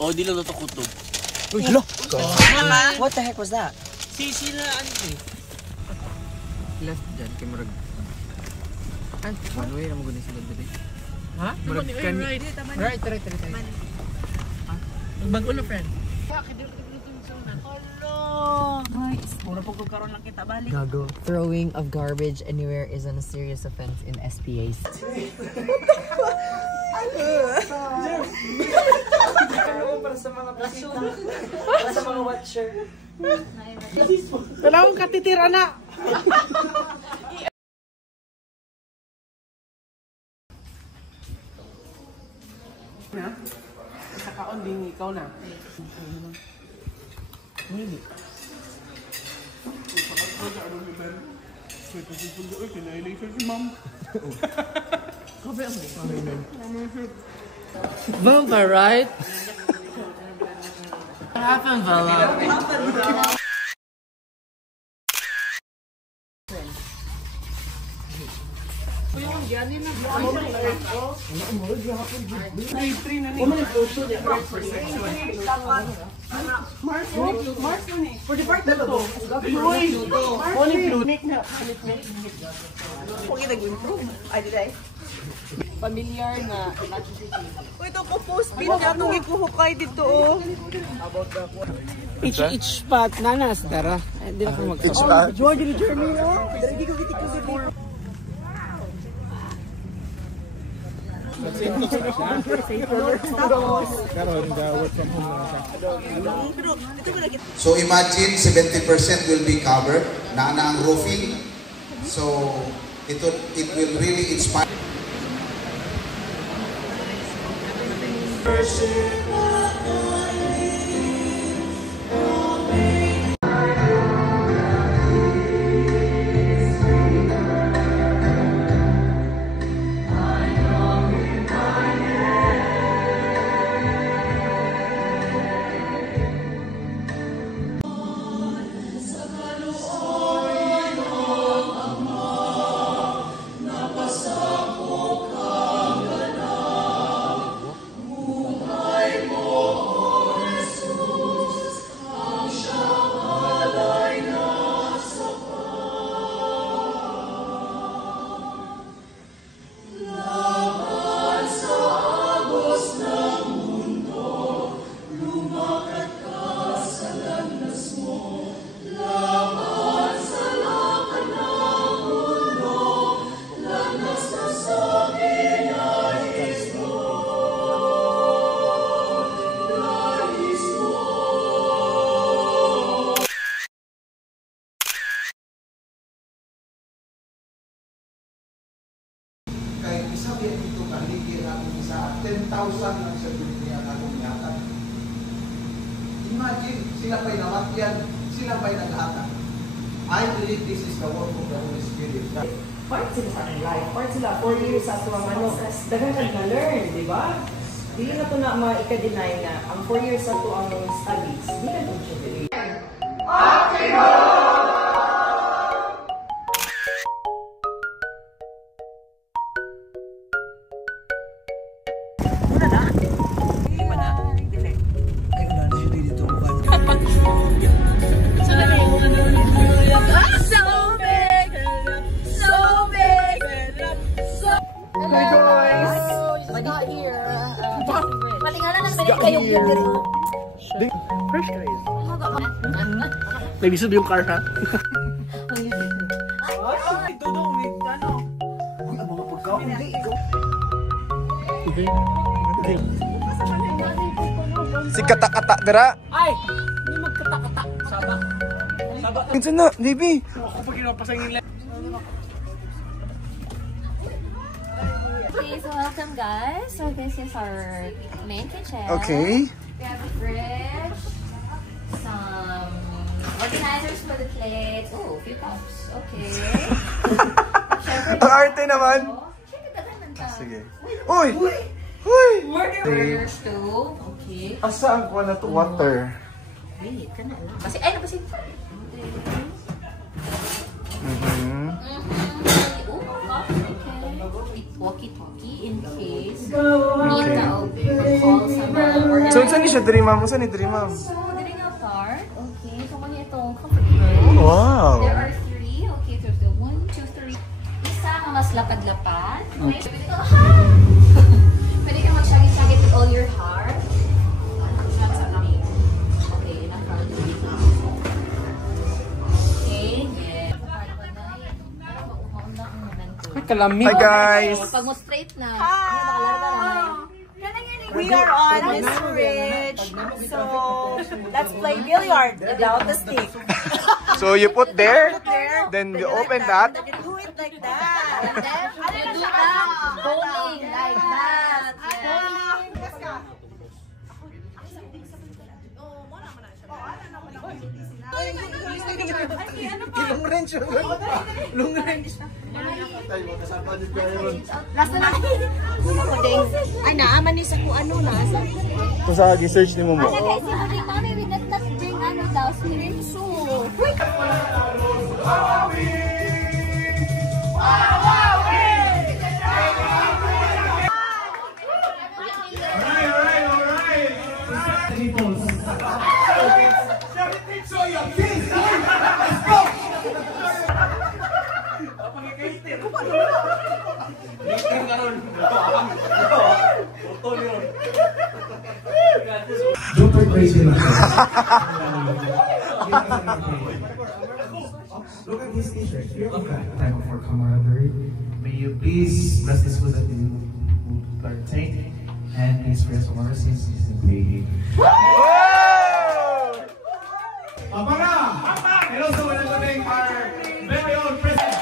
Oh, di lang natukutob. Hello? What the heck was that? Sila ano eh. Left dyan, kay Murag. Ay, one way naman gunin sila dali. Ha? Murag kan... Right. Mag-ulo, friend. Gago. Throwing of garbage anywhere is a serious offense in SPAs. Para sa mga bisita. Para sa mga watcher. Wala akong katitira na. Sa kaon din ikaw na. Hindi. Velva, right? What happened, Velva? Familiar na. Ito ko post pin na itong ikuhukay dito oh. Each spot, nanas, dara. Hindi na ko mag-spot. Oh, George ni Jeremy oh. Hindi ko kitik ko dito. So imagine 70% will be covered na ang roofing. So it will really inspire. Sabi dito kahigit natin sa 10,000 ng security ang anong yata. Imagine, sila pa'y namatyan, sila pa'y nag-atang. I believe this is the work of the Holy Spirit. Part sila sa aking life. Part sila 4 years sa ito ang ano. Dagan ka na-learn, di ba? Dili na ito na maika-deny na ang 4 years sa ito ang studies. Di ka doon siya dili. Fresh guys. Nag-isod yung car ha? Ito daw, ano? Ang mga pagkaon, hindi ikaw. Si kata-kata, dara. Ay! Hindi magkata-kata. Saba. Saba. Kinsa na, Davey. Ako pag pinapasangin lang. Okay, so welcome guys. So this is our main kitchen. Okay. We have a fridge, some organizers for the plates. Oh, a few cups. Okay. Ang arte naman. Sige. Uy! Uy! Burger stove. Okay. Asaan ko na to water? Wait, ka na lang. Kasi, ay, napasin. Oh, okay. Walkie-talkie in case need to call someone. So, saan siya Dream Ma'am? Saan ni Dream Ma'am? So, dili nga part. Okay, so kanya itong comfort room. Wow! There are 3. Okay, so there's 1, 2, 3. Isa nga mas lapad-lapad. Okay. Pwede ka, pwede ka mag-shaggy-shaggy with all your heart. Okay, naka-heart. Okay, yeah. Mauna ang momentum. Kalamig. Hi guys! Pag mo straight na, makalarga na. We are on Miss Ridge, so let's play billiard without the stick. So you put there, then you open that. You do it like that. And then, you do that bowling like that. Long range yun. Long range. Last na lang. Ay, naaman ni sa kung ano na. Kung sa search ni mo mo. Kasi si Mami, we did not bring ano daw, swimming pool. Don't go crazy like that. Look at this t-shirt. You've got time for camaraderie. May you please bless this food that you will partake and please rest of our sins in paying. Apara! Hello sa mga naguling our very own president.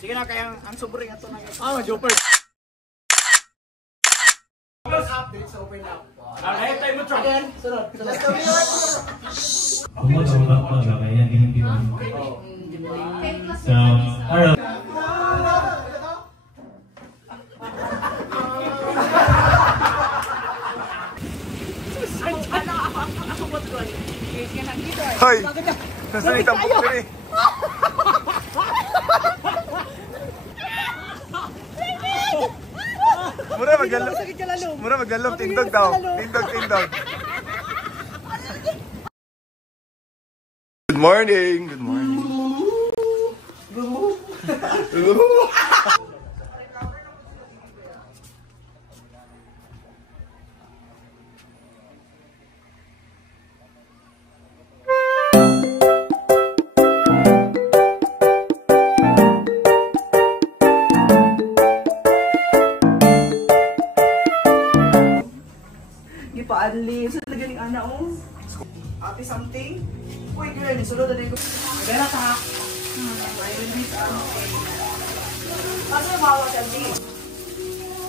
Sige na, kaya ang sobring ito na. Joper. Update sa open up. Alright, tayo mo try. Again, sunod. So, alright. Hoy! Nasaan itang book ko eh? Mura maglalong. Tindog daw. Tindog. Good morning. Paadli, sa tagaling ana oh. Ate something. Uy, girl, sulod na din ko. Magala ta. Ay, release ano yung mawa sa di?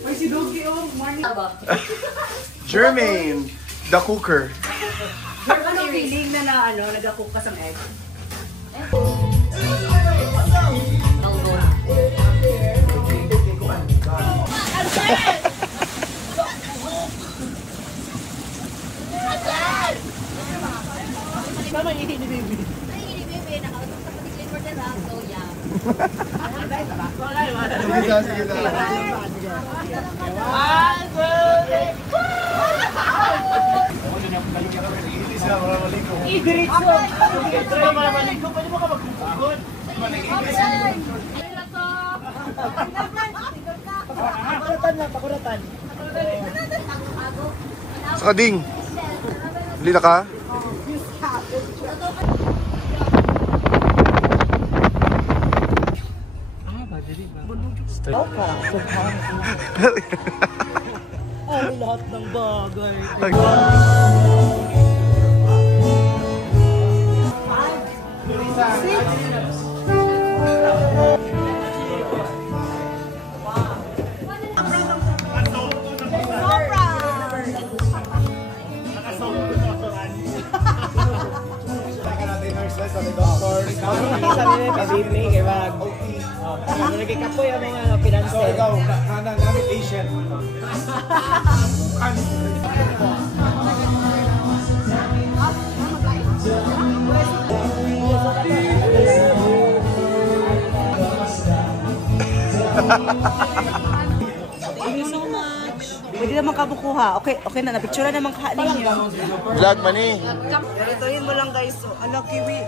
May si Doggy oh, morning. Jermaine, the cooker. Ano feeling na nag-cook ka sa egg? Mama, hindi ni baby. Hindi ni baby. Nakausap sa patigil for the round. So, yeah. Sige na. Diretso. Pwede mo ka magkukukod. Pakuratan. Sa kading. Lila ka? Ang lahat ng bagay. Nagkikapoy ang mga pinansin. Ikaw, namin Asian. Thank you so much. Pwede naman kabukuha. Okay na. Napicture naman ka ninyo. Vlog man eh. Itohin mo lang guys. Ala, kiwi.